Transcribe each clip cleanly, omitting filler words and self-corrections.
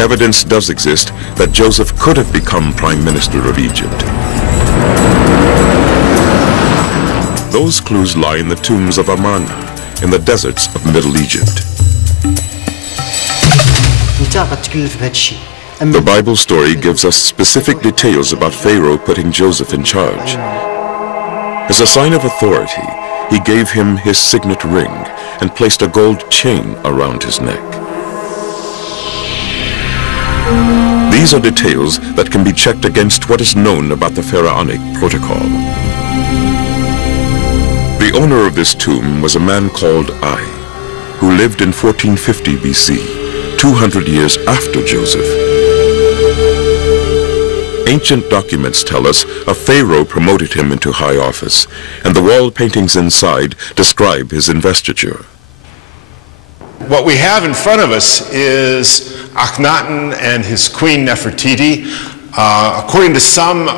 evidence does exist that Joseph could have become prime minister of Egypt. Those clues lie in the tombs of Amarna, in the deserts of Middle Egypt. The Bible story gives us specific details about Pharaoh putting Joseph in charge. As a sign of authority, he gave him his signet ring and placed a gold chain around his neck. These are details that can be checked against what is known about the pharaonic protocol. The owner of this tomb was a man called Ai, who lived in 1450 BC, 200 years after Joseph. Ancient documents tell us a pharaoh promoted him into high office, and the wall paintings inside describe his investiture. What we have in front of us is Akhenaten and his queen Nefertiti, according to some,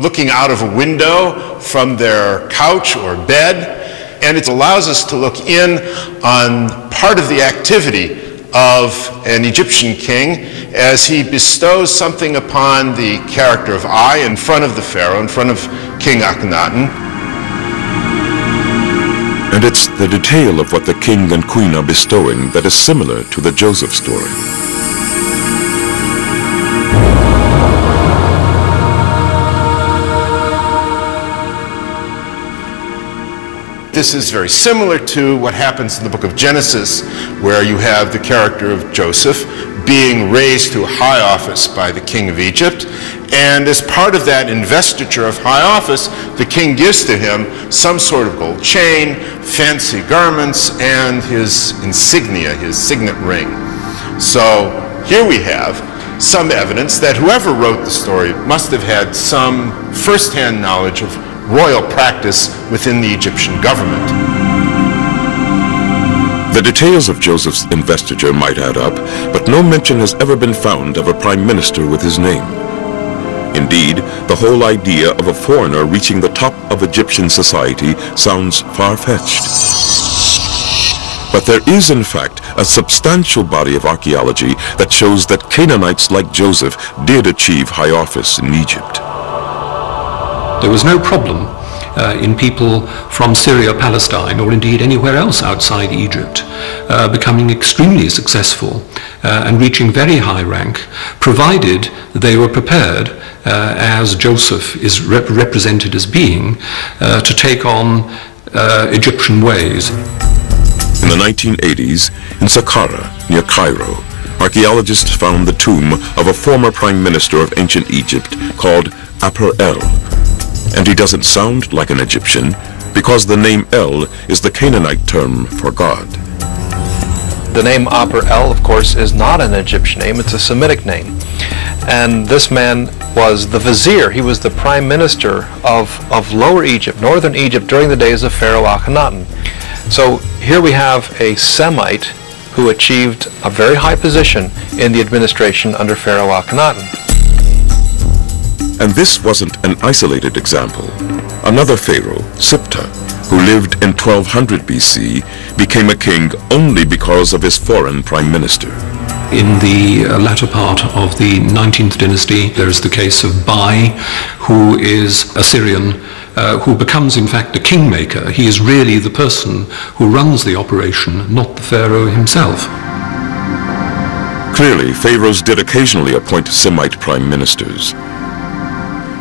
looking out of a window from their couch or bed, and it allows us to look in on part of the activity of an Egyptian king as he bestows something upon the character of Ai in front of the pharaoh, in front of King Akhenaten. And it's the detail of what the king and queen are bestowing that is similar to the Joseph story. This is very similar to what happens in the book of Genesis, where you have the character of Joseph being raised to a high office by the king of Egypt. And as part of that investiture of high office, the king gives to him some sort of gold chain, fancy garments, and his insignia, his signet ring. So here we have some evidence that whoever wrote the story must have had some first-hand knowledge of royal practice within the Egyptian government. The details of Joseph's investiture might add up, but no mention has ever been found of a prime minister with his name. Indeed, the whole idea of a foreigner reaching the top of Egyptian society sounds far-fetched. But there is, in fact, a substantial body of archaeology that shows that Canaanites like Joseph did achieve high office in Egypt. There was no problem in people from Syria, Palestine, or indeed anywhere else outside Egypt becoming extremely successful and reaching very high rank, provided they were prepared, as Joseph is represented as being, to take on Egyptian ways. In the 1980s, in Saqqara, near Cairo, archaeologists found the tomb of a former prime minister of ancient Egypt called S1-Ep4. And he doesn't sound like an Egyptian because the name El is the Canaanite term for God. The name S1-Ep4, of course, is not an Egyptian name, it's a Semitic name. And this man was the vizier, he was the prime minister of Lower Egypt, northern Egypt, during the days of Pharaoh Akhenaten. So here we have a Semite who achieved a very high position in the administration under Pharaoh Akhenaten. And this wasn't an isolated example. Another pharaoh, Siptah, who lived in 1200 BC, became a king only because of his foreign prime minister. In the latter part of the 19th dynasty, there's the case of Bai, who is a Syrian, who becomes in fact a kingmaker. He is really the person who runs the operation, not the pharaoh himself. Clearly, pharaohs did occasionally appoint Semite prime ministers.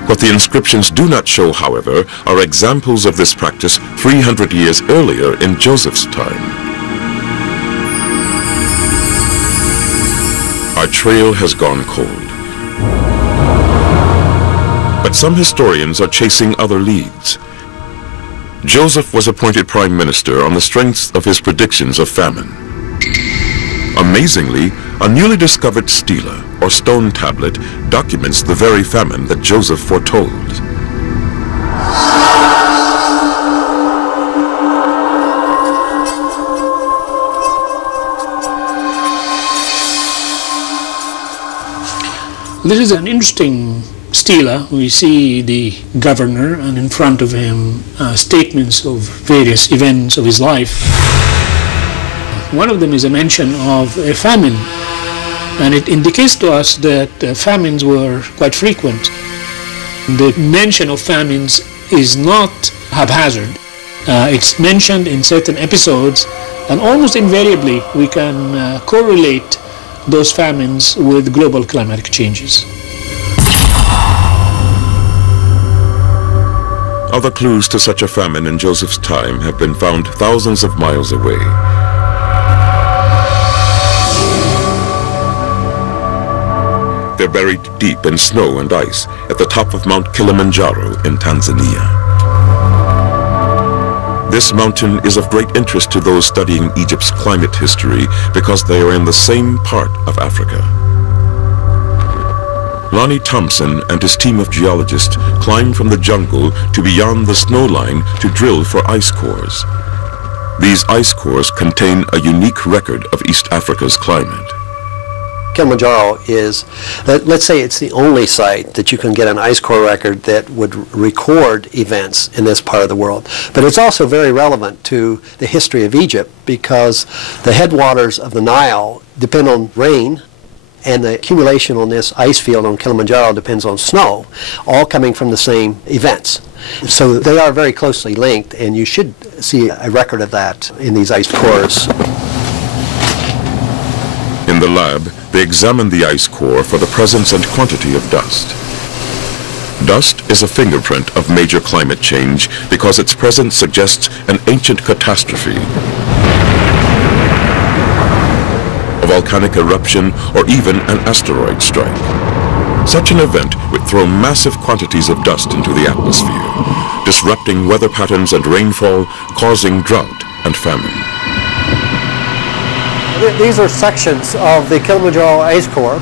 What the inscriptions do not show, however, are examples of this practice 300 years earlier in Joseph's time. Our trail has gone cold. But some historians are chasing other leads. Joseph was appointed prime minister on the strength of his predictions of famine. Amazingly, a newly discovered stela, or stone tablet, documents the very famine that Joseph foretold. This is an interesting stela. We see the governor, and in front of him statements of various events of his life. One of them is a mention of a famine And it indicates to us that famines were quite frequent. The mention of famines is not haphazard. It's mentioned in certain episodes, and almost invariably we can correlate those famines with global climatic changes. Other clues to such a famine in Joseph's time have been found thousands of miles away. They're buried deep in snow and ice at the top of Mount Kilimanjaro in Tanzania. This mountain is of great interest to those studying Egypt's climate history because they are in the same part of Africa. Lonnie Thompson and his team of geologists climbed from the jungle to beyond the snow line to drill for ice cores. These ice cores contain a unique record of East Africa's climate. Kilimanjaro is, let's say it's the only site that you can get an ice core record that would record events in this part of the world. But it's also very relevant to the history of Egypt because the headwaters of the Nile depend on rain, and the accumulation on this ice field on Kilimanjaro depends on snow, all coming from the same events. So they are very closely linked, and you should see a record of that in these ice cores. In the lab, they examine the ice core for the presence and quantity of dust. Dust is a fingerprint of major climate change because its presence suggests an ancient catastrophe, a volcanic eruption, or even an asteroid strike. Such an event would throw massive quantities of dust into the atmosphere, disrupting weather patterns and rainfall, causing drought and famine. These are sections of the Kilimanjaro ice core.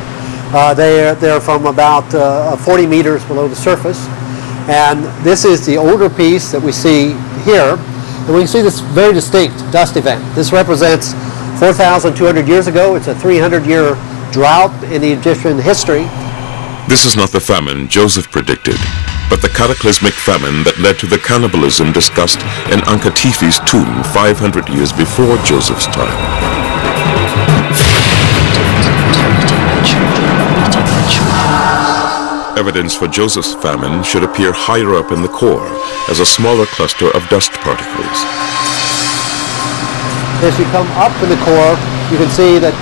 They're from about 40 meters below the surface. And this is the older piece that we see here. And we can see this very distinct dust event. This represents 4,200 years ago. It's a 300-year drought in the Egyptian history. This is not the famine Joseph predicted, but the cataclysmic famine that led to the cannibalism discussed in Ankatifi's tomb 500 years before Joseph's time. Evidence for Joseph's famine should appear higher up in the core as a smaller cluster of dust particles. As you come up in the core, you can see that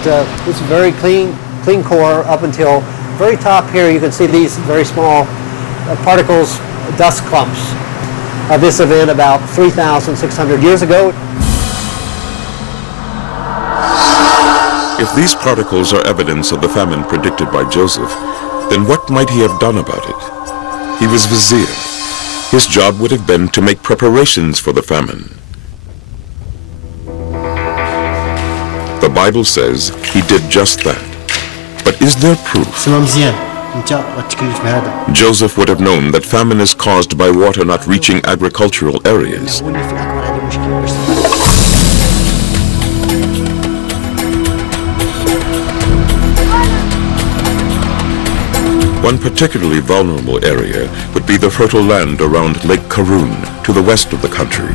it's a very clean core up until very top here. You can see these very small particles, dust clumps of this event about 3,600 years ago. If these particles are evidence of the famine predicted by Joseph, then what might he have done about it? He was vizier. His job would have been to make preparations for the famine. The Bible says he did just that. But is there proof? Joseph would have known that famine is caused by water not reaching agricultural areas. One particularly vulnerable area would be the fertile land around Lake Karun to the west of the country.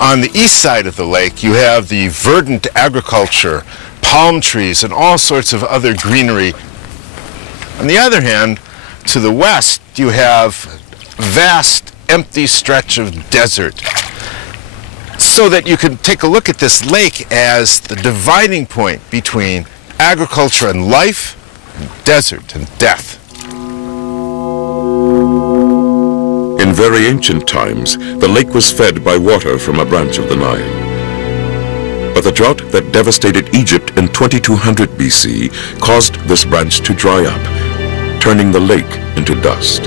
On the east side of the lake, you have the verdant agriculture, palm trees, and all sorts of other greenery. On the other hand, to the west, you have vast, empty stretch of desert. So that you can take a look at this lake as the dividing point between agriculture and life, and desert and death. In very ancient times, the lake was fed by water from a branch of the Nile. But the drought that devastated Egypt in 2200 BC caused this branch to dry up, turning the lake into dust.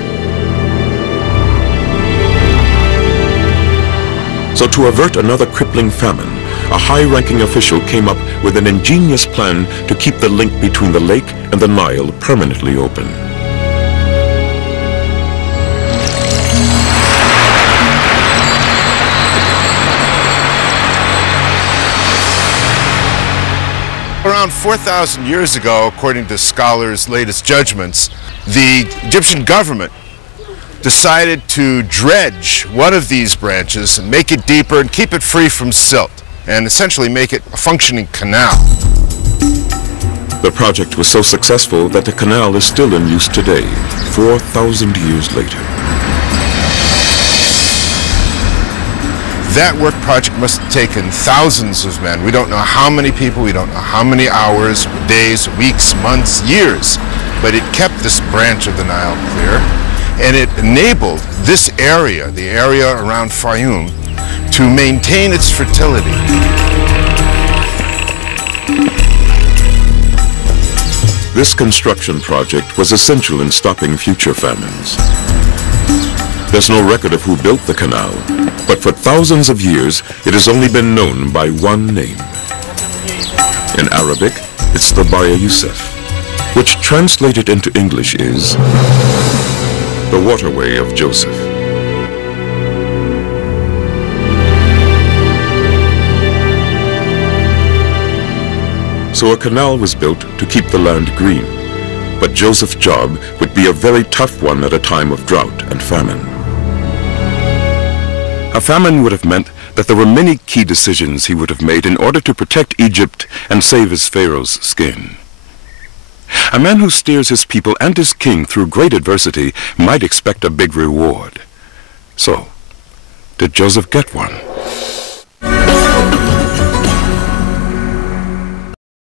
So to avert another crippling famine, a high-ranking official came up with an ingenious plan to keep the link between the lake and the Nile permanently open. 4,000 years ago, according to scholars' latest judgments, the Egyptian government decided to dredge one of these branches and make it deeper and keep it free from silt, and essentially make it a functioning canal. The project was so successful that the canal is still in use today, 4,000 years later. That work project must have taken thousands of men. We don't know how many people, we don't know how many hours, days, weeks, months, years, but it kept this branch of the Nile clear, and it enabled this area, the area around Fayum, to maintain its fertility. This construction project was essential in stopping future famines. There's no record of who built the canal, but for thousands of years it has only been known by one name. In Arabic, it's the Baya Yusuf, which translated into English is the waterway of Joseph. So a canal was built to keep the land green, but Joseph's job would be a very tough one at a time of drought and famine. A famine would have meant that there were many key decisions he would have made in order to protect Egypt and save his Pharaoh's skin. A man who steers his people and his king through great adversity might expect a big reward. So, did Joseph get one?